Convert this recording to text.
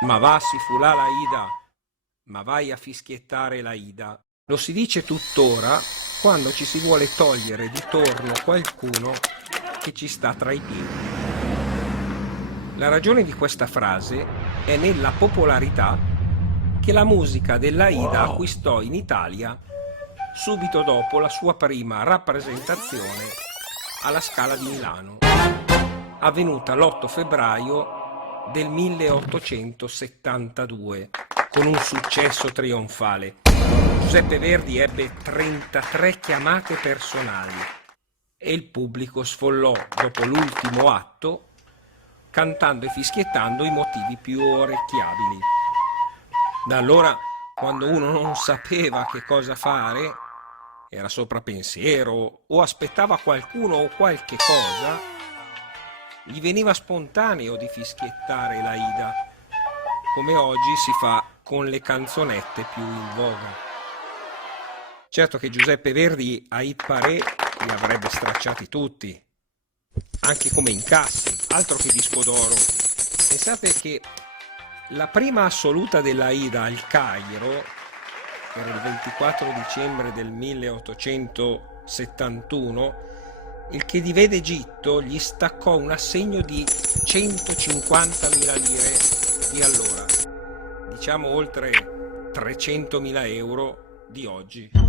Ma va, si fulà la Ida, ma vai a fischiettare la Ida. Lo si dice tuttora quando ci si vuole togliere di torno qualcuno che ci sta tra i piedi. La ragione di questa frase è nella popolarità che la musica dell'Aida acquistò in Italia subito dopo la sua prima rappresentazione alla Scala di Milano, avvenuta l'8 febbraio del 1872, con un successo trionfale. Giuseppe Verdi ebbe 33 chiamate personali e il pubblico sfollò dopo l'ultimo atto cantando e fischiettando i motivi più orecchiabili. Da allora, quando uno non sapeva che cosa fare, era sopra pensiero o aspettava qualcuno o qualche cosa, gli veniva spontaneo di fischiettare la Ida, come oggi si fa con le canzonette più in voga. Certo che Giuseppe Verdi a hit parade li avrebbe stracciati tutti, anche come incassi, altro che disco d'oro. Pensate che la prima assoluta della Ida al Cairo, che era il 24 dicembre del 1871, il che divide Egitto gli staccò un assegno di 150.000 lire di allora, diciamo oltre 300.000 euro di oggi.